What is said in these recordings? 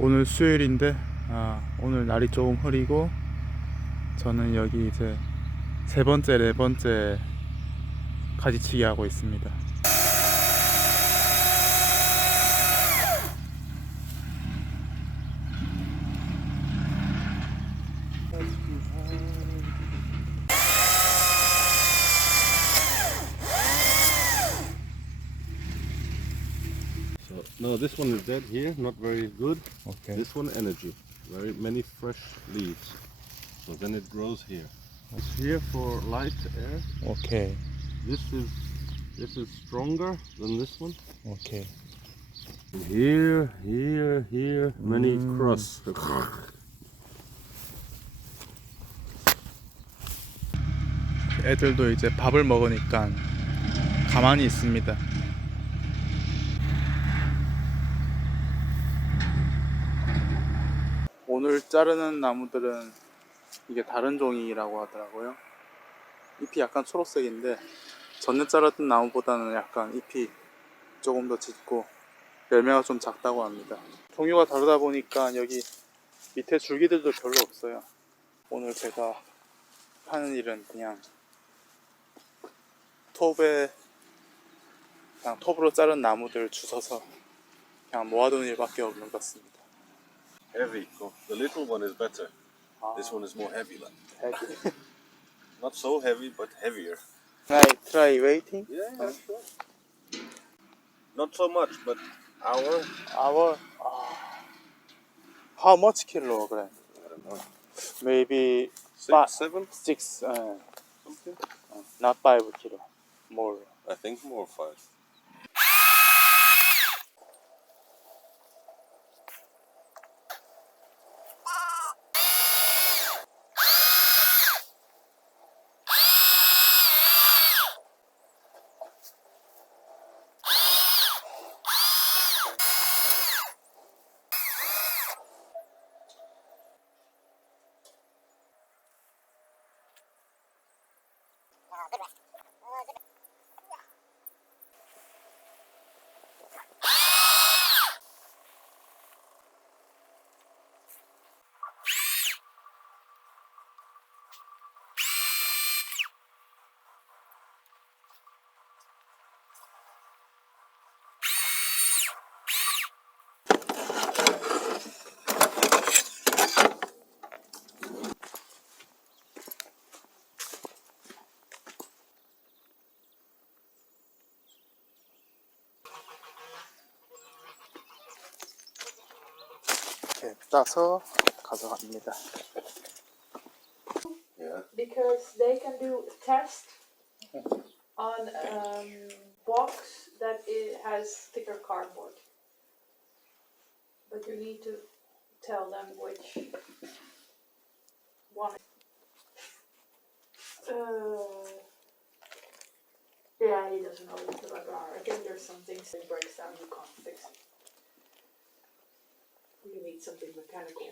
오늘 수요일인데 오늘 날이 조금 흐리고 저는 여기 이제 세 번째, 네 번째 가지치기 하고 있습니다. No, this one is dead here, not very good. Okay. This one energy, very many fresh leaves. So then it grows here. It's here for light air. Okay. This is stronger than this one. Okay. Here, many cross. 애들도 이제 밥을 먹으니까 가만히 있습니다. 오늘 자르는 나무들은 이게 다른 종이라고 하더라고요. 잎이 약간 초록색인데 전에 자랐던 나무보다는 약간 잎이 조금 더 짙고 열매가 좀 작다고 합니다. 종류가 다르다 보니까 여기 밑에 줄기들도 별로 없어요. 오늘 제가 하는 일은 그냥 톱으로 자른 나무들 주워서 그냥 모아두는 일밖에 없는 것 같습니다. Heavy. The little one is better. This one is more heavy. Heavy. Not so heavy, but heavier. Can I try waiting? Yeah, sure. Not so much, but hour. How much kilogram? I don't know. Maybe 7? 6. Something. Not 5 kilo. More. I think more 5. 이렇게 따서 가져갑니다. Yeah. Because they can do test on box that it has thicker cardboard. But you need to tell them which one. Yeah, he doesn't know what the are. I think there's some things that breaks down, you can't fix it. You need something mechanical.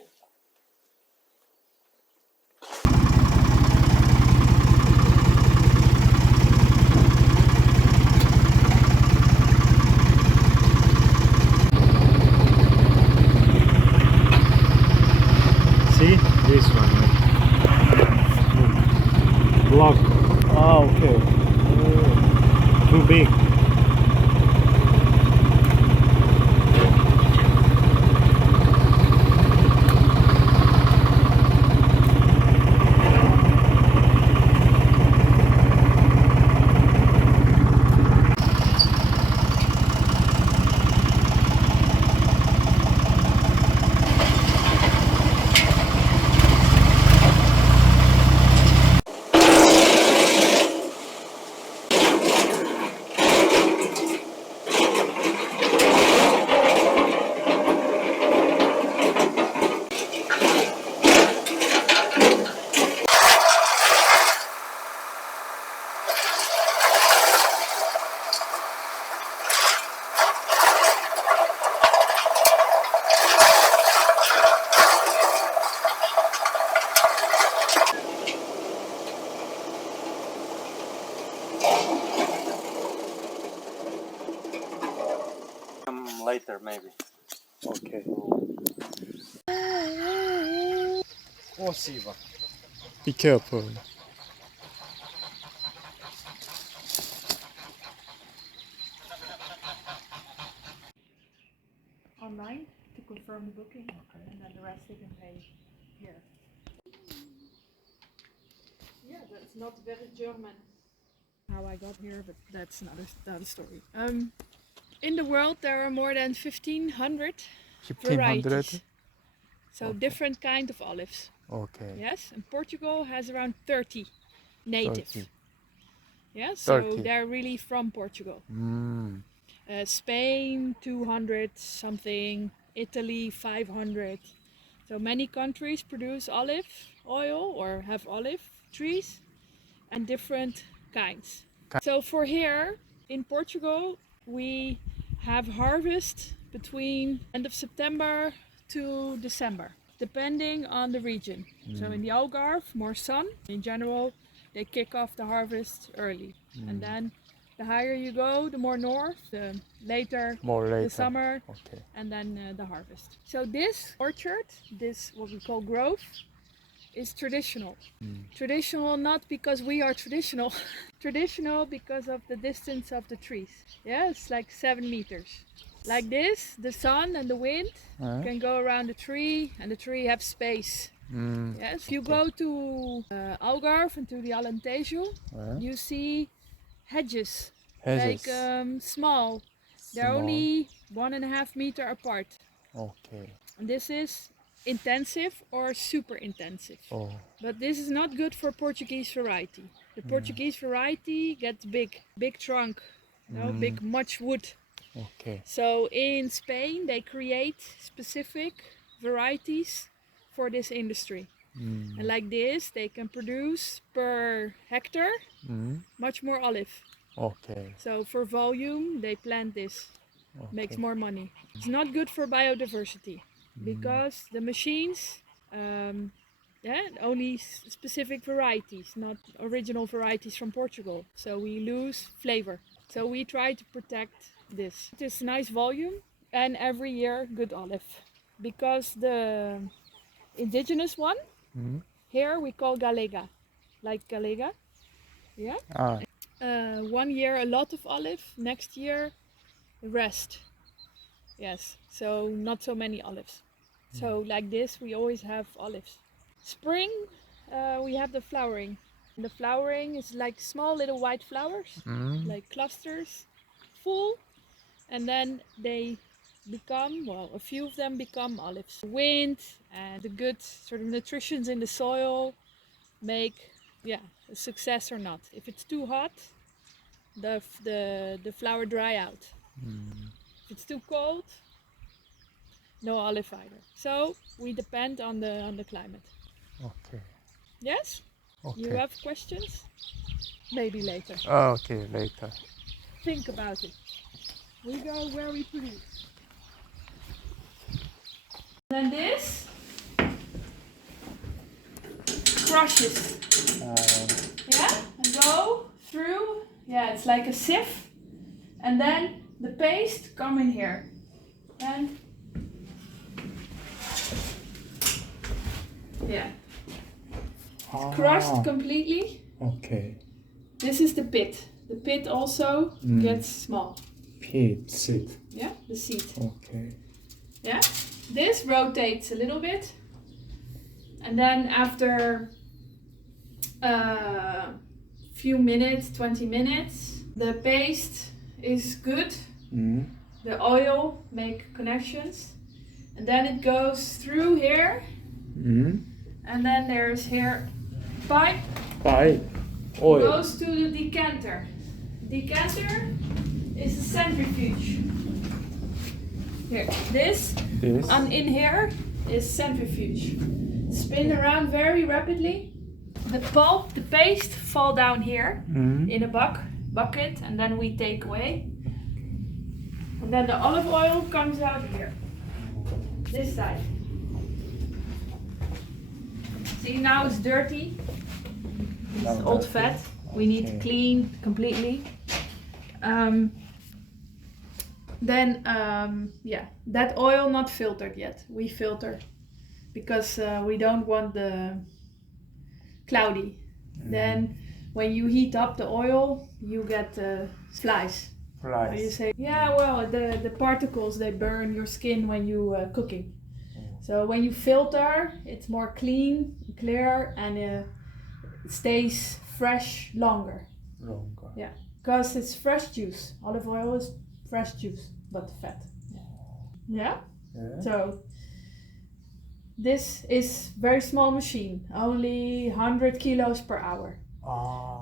See this one. Block Okay. too big. Later maybe. Okay. Спасибо. Be careful. Online to confirm the booking, and then the rest they can pay here. Yeah, that's not very German. How I got here, but that's another story. In the world, there are more than 1,500 varieties. So Okay. different kind of olives. Okay. Yes, and Portugal has around 30 native. 30. Yeah, so 30. they're really from Portugal. Mm. Spain 200 something, Italy 500. So many countries produce olive oil or have olive trees and different kinds. So for here in Portugal we have harvest between end of September to December, depending on the region. So in the Algarve, more sun. In general, they kick off the harvest early. And then the higher you go, the more north, the later More later. the summer, Okay. and then the harvest. So this orchard, this what we call grove, is traditional. Traditional not because we are traditional, traditional because of the distance of the trees. Yeah, it's like 7 meters. Like this, the sun and the wind can go around the tree, and the tree have space. Mm. Yes, you go to Algarve and to the Alentejo, you see hedges, Hedges. like small. They're Small. only 1.5 meter apart. Okay. And this is intensive or super intensive. Oh. But this is not good for Portuguese variety. The Portuguese variety gets big trunk, big much wood. Okay. So in Spain they create specific varieties for this industry. And like this they can produce per hectare much more olive. Okay. So for volume they plant this, makes more money. It's not good for biodiversity because the machines only specific varieties, not original varieties from Portugal. So we lose flavor. So we try to protect this. It is nice volume and every year good olive. Because the indigenous one, here we call galega, like galega. Yeah. Ah. 1 year a lot of olive, next year the rest. Yes, so not so many olives. So like this we always have olives. Spring we have the flowering. The flowering is like small little white flowers, like clusters, full, and then they become, well, a few of them become olives. Wind and the good sort of nutritions in the soil make, a success or not. If it's too hot, the flower dry out. If it's too cold, no olive either. So we depend on the climate. Okay. Yes? Okay. You have questions? Maybe later. Okay, later. Think about it. We go where we produce. Then this crushes. Yeah, and go through. Yeah, it's like a sieve. And then the paste come in here. And yeah, it's crushed completely. Okay. This is the pit. The pit also gets small. Pit seed. Yeah, the seed. Okay. Yeah, this rotates a little bit, and then after a few minutes, 20 minutes, the paste is good. The oil make connections, and then it goes through here, and then there's here pipe. Pipe. Oil. Goes to the decanter. Decanter is a centrifuge. Here, this. And in here is centrifuge. Spin around very rapidly. The pulp, the paste, fall down here in a bucket, and then we take away. And then the olive oil comes out here. This side. See, now it's dirty. It's old fat. We need to clean completely. Then that oil not filtered yet. We filter. because we don't want the cloudy. Then when you heat up the oil, you get flies. So you say, yeah, well, the particles, they burn your skin when you cooking. So when you filter, it's more clean, clear, and it stays fresh longer. Yeah, because it's fresh juice. Olive oil is fresh juice, not fat. Yeah. So this is very small machine, only 100 kilos per hour.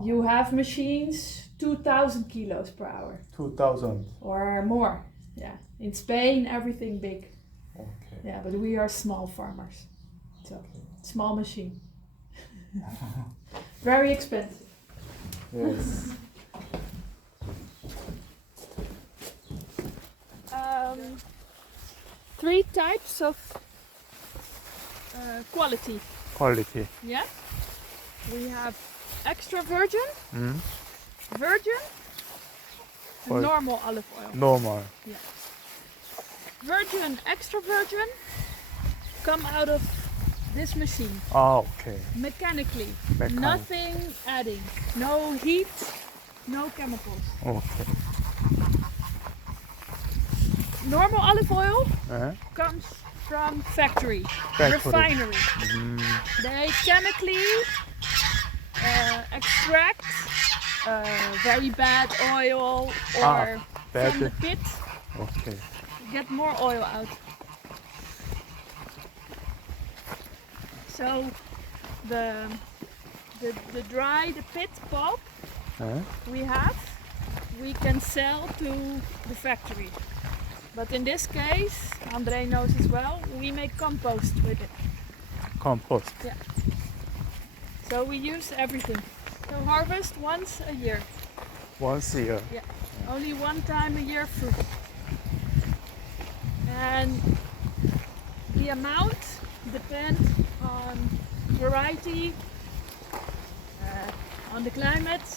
You have machines 2,000 kilos per hour 2000. or more. Yeah, in Spain everything big. Okay. Yeah, but we are small farmers, so small machine. Very expensive. Yes. Three types of quality. Quality. Yeah, we have extra virgin, virgin, and Or- normal olive oil. Normal. Virgin, extra virgin come out of this machine Okay. mechanically. Mechanic. Nothing adding, no heat, no chemicals. Okay. Normal olive oil Eh? comes from factory, Factory. refinery. They chemically extract very bad oil or bad. from the pit Okay. get more oil out. So the dry, the pit pulp Eh? we can sell to the factory. But in this case, André knows as well, we make compost with it. Compost. So we use everything. So harvest once a year. Once a year. Only one time a year fruit. And the amount depends on variety, on the climate,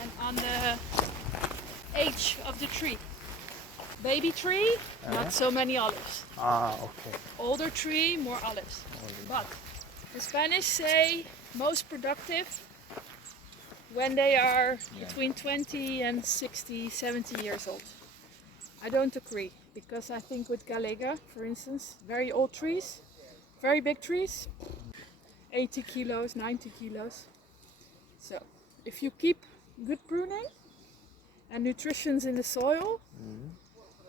and on the age of the tree. Baby tree, not so many olives. Okay. Older tree, more olives. But the Spanish say most productive when they are between 20 and 60, 70 years old. I don't agree, because I think with Galega, for instance, very old trees, very big trees, 80 kilos, 90 kilos. So if you keep good pruning and nutrition in the soil,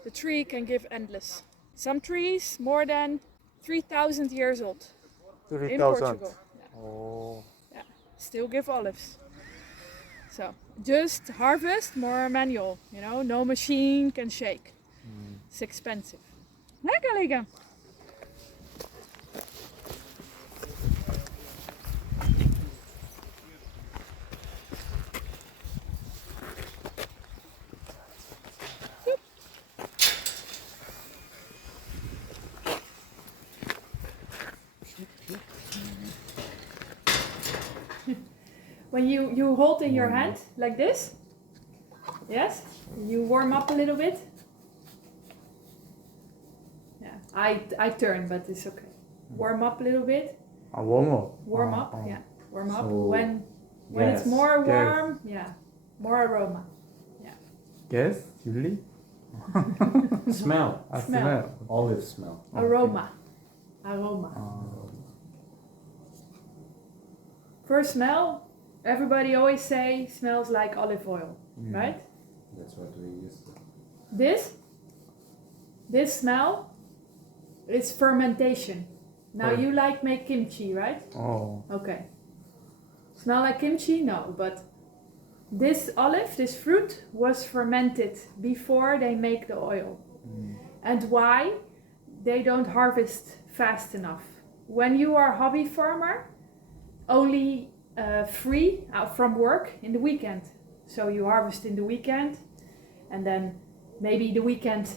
the tree can give endless. Some trees more than 3,000 years old in 3,000. Portugal. Oh. Yeah, still give olives. So just harvest more manual, no machine can shake. It's expensive. Lekker liggen. When you hold in your hand like this, yes, you warm up a little bit. Yeah, I turn, but it's okay. Warm up a little bit. Warm up. Warm up, yeah. Warm up. So When it's more warm, more aroma. Yes, really? Smell. Smell. Olive smell. Aroma. First smell, everybody always say smells like olive oil, right? That's what we used to. This smell is fermentation. Now you make kimchi, right? Oh. Okay. Smell like kimchi? No, but this olive, this fruit, was fermented before they make the oil. And why? They don't harvest fast enough. When you are a hobby farmer, only free from work in the weekend. So you harvest in the weekend, and then maybe the weekend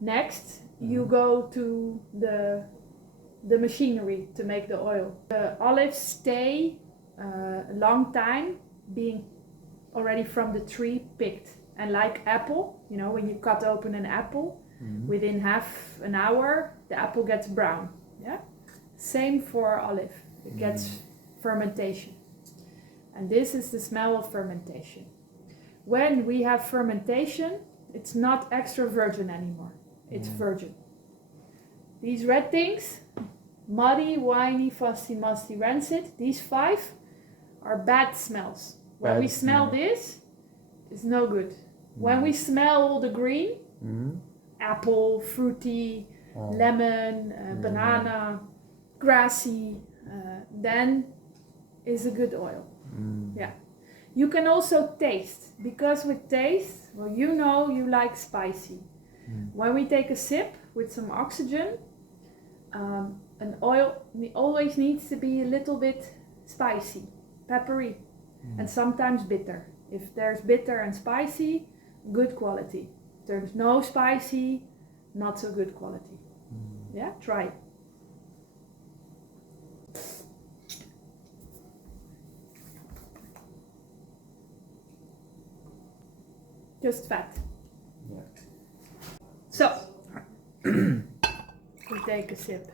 next you go to the machinery to make the oil. The olives stay a long time being already from the tree picked. And like apple, when you cut open an apple, within half an hour the apple gets brown. Yeah. Same for olive. It gets fermentation. And this is the smell of fermentation. When we have fermentation, it's not extra virgin anymore. It's virgin. These red things, muddy, winey, fussy, musty, rancid, these 5 are bad smells. When Bad we smell smell. this, it's no good. When we smell all the green, apple, fruity, lemon, banana, grassy, then is a good oil. Yeah. You can also taste, because with taste, well, you know you like spicy. When we take a sip with some oxygen, an oil always needs to be a little bit spicy, peppery, and sometimes bitter. If there's bitter and spicy, good quality. If there's no spicy, not so good quality. Yeah, try it. Just fat. Yeah. So, we take a sip.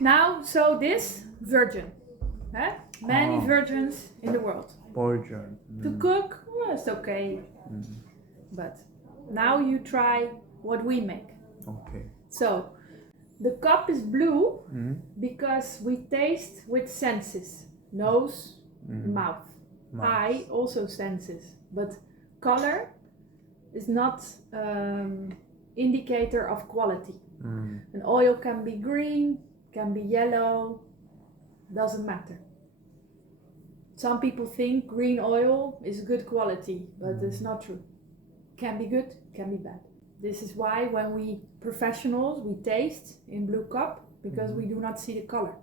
Now, so this virgin, many virgins in the world. Virgin. To cook, well, it's okay. But now you try what we make. Okay. So, the cup is blue because we taste with senses. Nose, mouth. Eye also senses. But color is not indicator of quality. An oil can be green, can be yellow, doesn't matter. Some people think green oil is good quality, but it's not true. Can be good, can be bad. This is why when we professionals, we taste in blue cup, because we do not see the color.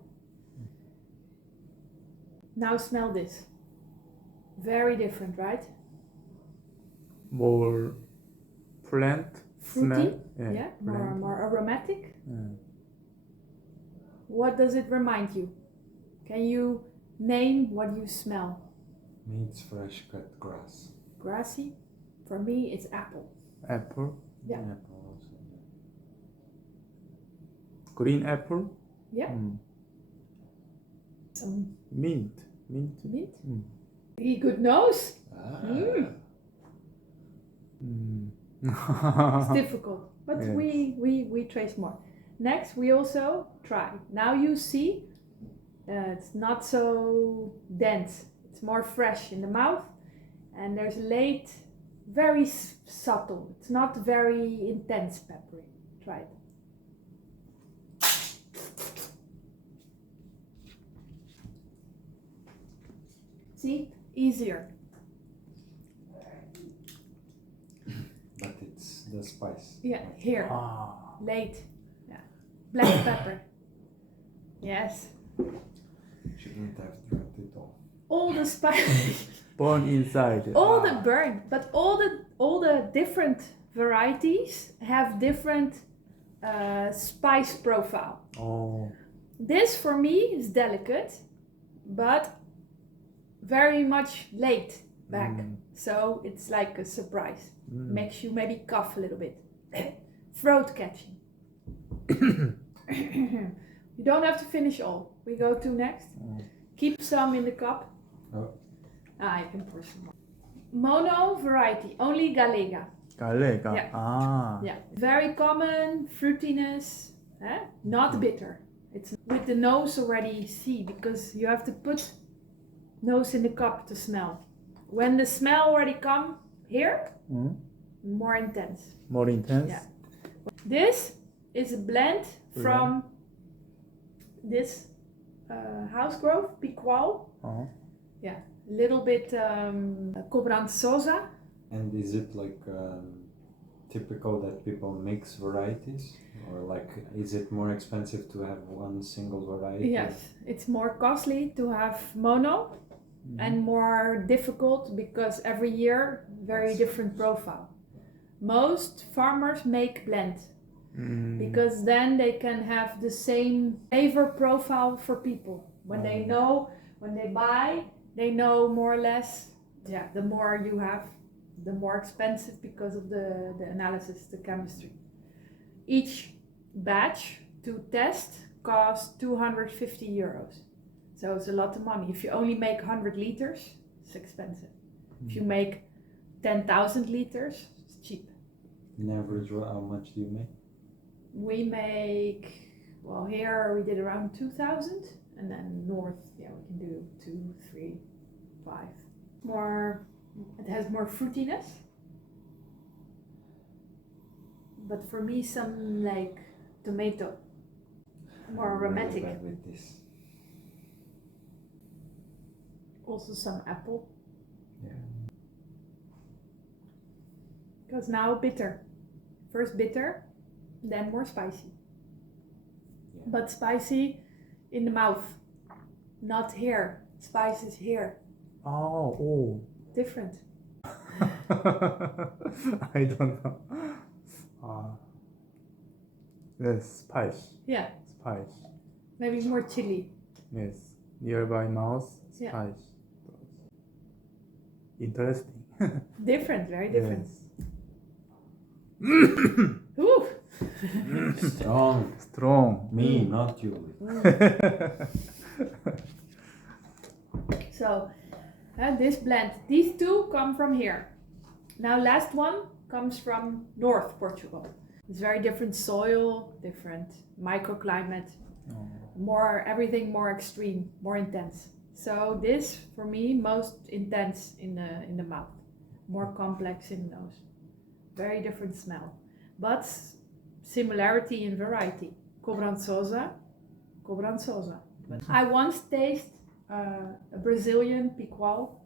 Now smell this. Very different, right? More plant Fruity, smell. yeah, plant. more aromatic. What does it remind you? Can you name what you smell? Me, it's fresh cut grass. Grassy? For me, it's apple. Apple. Yeah. Apple also. Green apple. Yeah. Some Mint. Mint. mint. Really good nose. It's difficult, but Yes. we trace more. Next, we also try. Now you see, it's not so dense. It's more fresh in the mouth, and there's late, very subtle. It's not very intense peppery. Try it. See, easier. But it's the spice. Yeah, here. Ah. Late. Yeah. Black pepper. Yes. Shouldn't have tried it all. All the spice. Burn inside. all the burn, but all the different varieties have different spice profile. Oh. This for me is delicate, but very much laid back. So it's like a surprise. Makes you maybe cough a little bit. Throat catching. You don't have to finish all. We go to next. Keep some in the cup. Oh. I can pour some more. Mono variety, only Galega. Galega. Yeah. Ah. Yeah, very common fruitiness, not bitter. It's with the nose already see, because you have to put nose in the cup to smell. When the smell already come here, more intense. More intense. Yeah. This is a blend from this house grove, Piqual. Oh. Yeah, a little bit Cobranzosa. And is it like typical that people mix varieties? Or like, is it more expensive to have one single variety? Yes, it's more costly to have mono and more difficult because every year very different profile. Most farmers make blend because then they can have the same flavor profile for people. When they know, when they buy, they know more or less, yeah, the more you have, the more expensive because of the analysis, the chemistry. each batch to test costs 250 euros. So it's a lot of money. If you only make 100 liters, it's expensive. If you make 10,000 liters, it's cheap. On average, how much do you make? We make, well, here we did around 2,000, and then north, yeah, we can do 2, 3, 5. More, it has more fruitiness. But for me, some like tomato, more I'm really aromatic. bad with this. Also some apple. Yeah. Because now bitter. First bitter, then more spicy. Yeah. But spicy in the mouth, not here. Spice is here. Oh. Different. I don't know. Yes, spice. Yeah, Spice. maybe more chili. Yes, nearby mouth, Yeah. spice. Interesting. Different, very different. Yes. Ooh. Strong. Strong. Me, not you. So, this blend, these two come from here. Now, last one comes from North Portugal. It's very different soil, different microclimate, everything more extreme, more intense. So this, for me, most intense in the mouth, more complex in the nose, very different smell, but similarity in variety. Cobrançosa. But I once tasted a Brazilian piqual,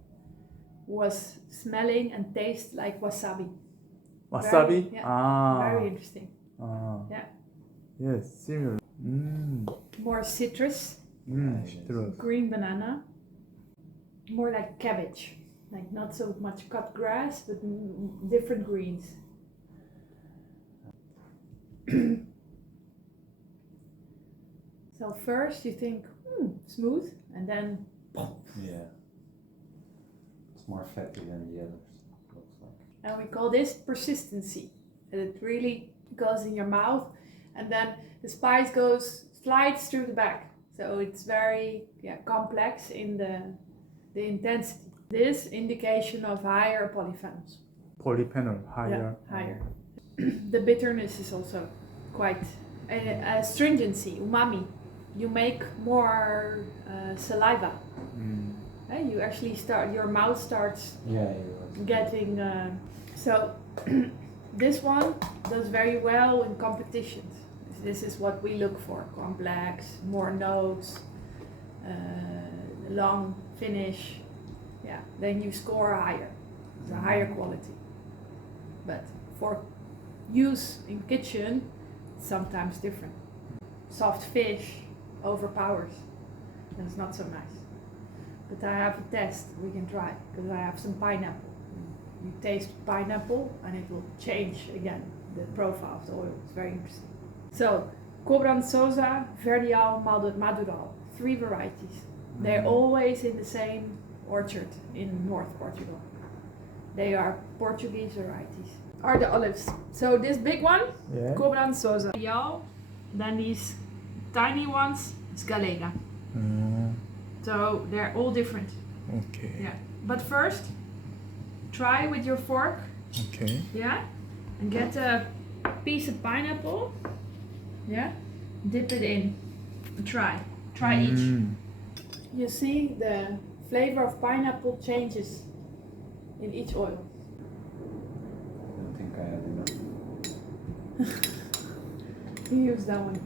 was smelling and tastes like wasabi. Wasabi? Very, yeah, very interesting. Yeah. Yes, similar. More citrus, Citrus. green banana, more like cabbage, like not so much cut grass, but different greens. So first you think, smooth, and then Yeah. It's more fatty than the others, looks like. and we call this persistency. And it really goes in your mouth, and then the spice slides through the back. So it's very complex in the intensity. This indication of higher polyphenols. Polyphenol, higher. Yeah, higher. The bitterness is also quite stringency, umami. You make more saliva. You actually your mouth starts Yeah, you're getting. So this one does very well in competitions. This is what we look for: complex, more notes, long finish. Yeah, then you score higher. It's a higher quality. But for use in kitchen, it's sometimes different. Soft fish overpowers, and it's not so nice. But I have a test we can try, because I have some pineapple. You taste pineapple and it will change again the profile of the oil. It's very interesting. So, Cobrançosa, Verdeal, Madural, 3 varieties. They're always in the same orchard in North Portugal. They are Portuguese varieties. Are the olives. So this big one, Yeah. Cobrançosa. Verdeal. Then these tiny ones is Galega. So they're all different. Okay. Yeah. But first, try with your fork. Okay. Yeah. And get a piece of pineapple. Yeah. Dip it in. And try. Try each. You see the flavor of pineapple changes in each oil. I don't think I have enough. You use that one.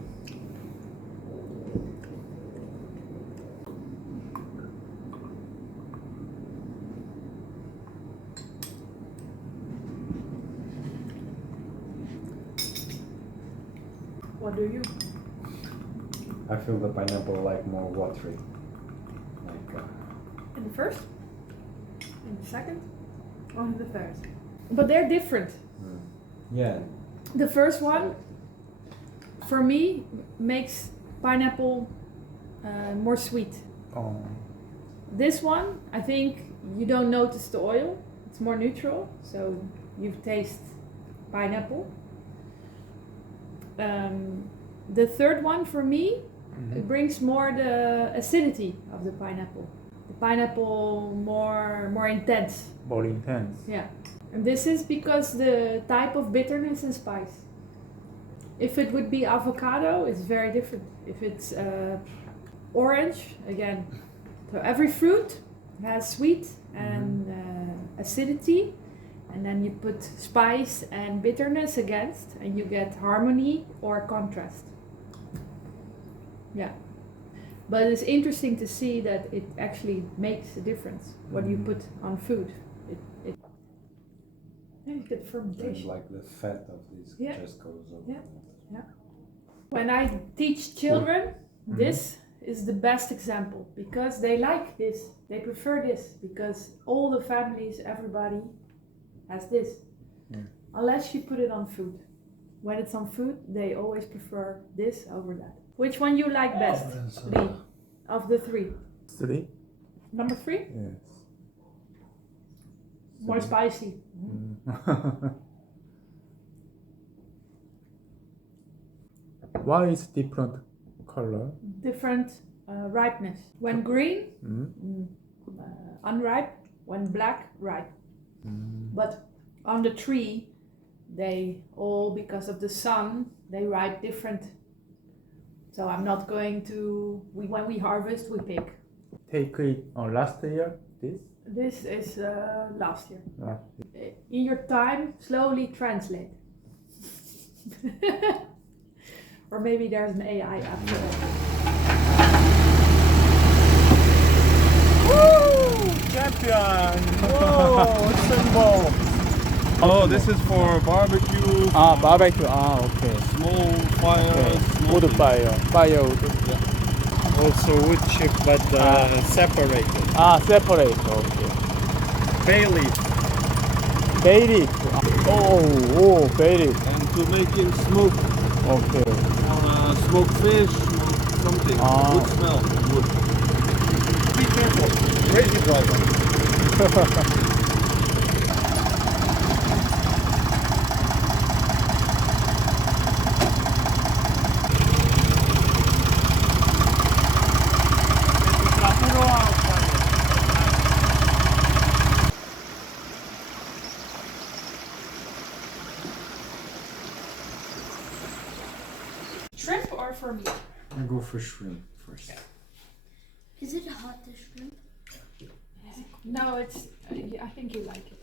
What do you? I feel the pineapple like more watery. Like In the first? In the second? Or in the third? But they're different. yeah, The first one, for me, makes pineapple more sweet. Oh. This one, I think you don't notice the oil. It's more neutral, so you taste pineapple. The third one for me, it brings more the acidity of the pineapple. The pineapple more intense. More intense. Yeah. And this is because the type of bitterness and spice. If it would be avocado, it's very different. If it's orange, again. So every fruit has sweet and acidity, and then you put spice and bitterness against, and you get harmony or contrast. Yeah. But it's interesting to see that it actually makes a difference what you put on food. It yeah, you get fermentation. Like the fat of this Yeah. just goes over. Yeah. When I teach children, this is the best example because they like this. They prefer this because all the families, everybody has this. Unless you put it on food. When it's on food, they always prefer this over that. Which one you like best, Lee, of the three? 3? Number 3? Yes. More spicy. Why is different color? Different ripeness. When green, unripe. When black, ripe. But on the tree, they all, because of the sun, they ripe different. So I'm not going to, when we harvest, we pick. Take it last year, this? This is last year. Last In your time, slowly translate. Or maybe there's an AI after that. Woo! Champion! Whoa! Symbol! Oh, this is for barbecue. Barbecue. Okay. Small fire. Wood fire. Firewood. Also wood chip, but separated. Separate. Okay. Bay leaf. Bay leaf. Oh, bay leaf. And to make it smoke. Okay. Smoke fish, smoke something. Good smell. Wood. Be careful. Crazy driver. Shrimp or for me? I go for shrimp first. Is it hot, the shrimp? No, it's. I think you like it.